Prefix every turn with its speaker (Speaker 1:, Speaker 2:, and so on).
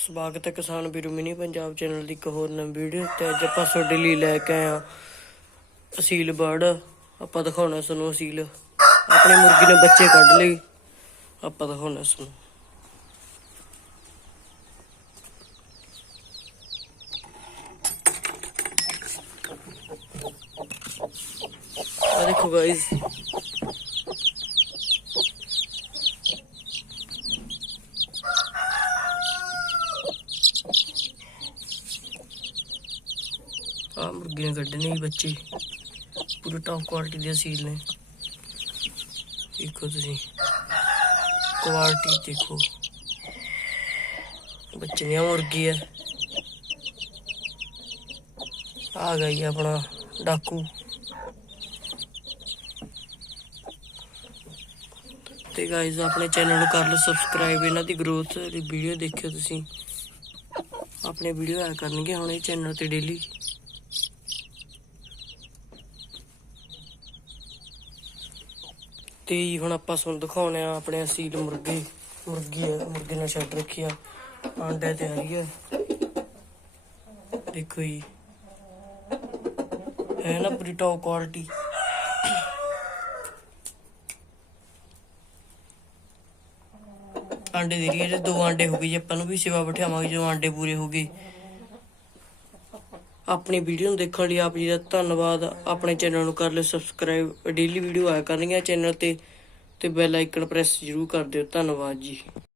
Speaker 1: ਸਵਾਗਤ ਹੈ ਕਿਸਾਨ ਵੀਰੂ, ਮਿਨੀ ਪੰਜਾਬ ਚੈਨਲ ਦੀ ਇੱਕ ਹੋਰ ਨਵੀਂ ਵੀਡੀਓ ਤੇ ਅੱਜ ਆਪਾਂ ਤੁਹਾਡੇ ਲਈ ਲੈ ਕੇ ਆਏ ਆ ਅਸੀਲ ਬਰਡ ਆਪਾਂ ਦਿਖਾਉਣਾ ਤੁਹਾਨੂੰ ਅਸੀਲ। ਆਪਣੀ ਮੁਰਗੀ ਨੇ ਬੱਚੇ ਕੱਢ ਲਈ ਆਪਾਂ ਦਿਖਾਉਣਾ ਤੁਹਾਨੂੰ। ਆ ਦੇਖੋ ਗਾਇਸ ਆ ਮੁਰਗੇ ਨੇ ਕੱਢਣੇ ਬੱਚੇ। ਪੂਰੇ ਟੌਪ ਕੁਆਲਿਟੀ ਦੇ ਸੀਲ ਨੇ। ਦੇਖੋ ਤੁਸੀਂ। ਕੁਆਲਿਟੀ ਦੇਖੋ। ਬੱਚੇ ਨੇ ਮੁਰਗੀ ਹੈ ਆ ਗਈ ਆਪਣਾ ਡਾਕੂ। ਤੇ ਗਾਇਜ਼ ਆਪਣੇ ਚੈਨਲ ਨੂੰ ਕਰ ਲਓ ਸਬਸਕ੍ਰਾਈਬ ਇਹਨਾਂ ਦੀ ਗਰੋਥ ਦੀ ਵੀਡੀਓ ਦੇਖਿਓ ਤੁਸੀਂ। ਆਪਣੇ ਵੀਡੀਓ ਆਇਆ ਕਰਨਗੇ ਹੁਣ ਇਹ ਚੈਨਲ ਤੇ ਡੇਲੀ ਤੇ ਹੁਣ ਆਪਾਂ ਤੁਹਾਨੂੰ ਦਿਖਾਉਣੇ ਆ, ਆਪਣੇ ਅਸੀਲ ਮੁਰਗੇ, ਮੁਰਗੀ ਹੈ ਮੁਰਗੇ ਨਾਲ ਛੱਡ ਰੱਖੀ ਆ। ਆਂਡੇ ਤੇ ਆ। ਰਹੀ ਹੈ ਦੇਖੋ ਜੀ। ਹੈ ਨਾ ਪੂਰੀ ਟੌਪ ਕੁਆਲਿਟੀ ਆਂਡੇ ਦੇ ਰਹੀ ਹੈ ਜੇ ਦੋ ਆਂਡੇ ਹੋ ਗਏ ਜੇ, ਆਪਾਂ ਨੂੰ ਵੀ ਸੇਵਾ ਬਿਠਾਵਾਂਗੇ, ਜਦੋਂ ਆਂਡੇ ਪੂਰੇ ਹੋ ਗਏ। ਆਪਣੀ ਵੀਡੀਓ ਨੂੰ ਦੇਖਣ ਲਈ ਆਪ ਜੀ ਦਾ ਧੰਨਵਾਦ। ਆਪਣੇ ਚੈਨਲ ਨੂੰ ਕਰ ਲਿਓ ਸਬਸਕ੍ਰਾਈਬ ਡੇਲੀ ਵੀਡੀਓ ਆਇਆ ਕਰਨਗੀਆਂ ਚੈਨਲ ਤੇ ਤੇ ਬੈਲ ਆਈਕਨ ਪ੍ਰੈਸ ਜ਼ਰੂਰ ਕਰ ਦਿਓ। ਧੰਨਵਾਦ ਜੀ।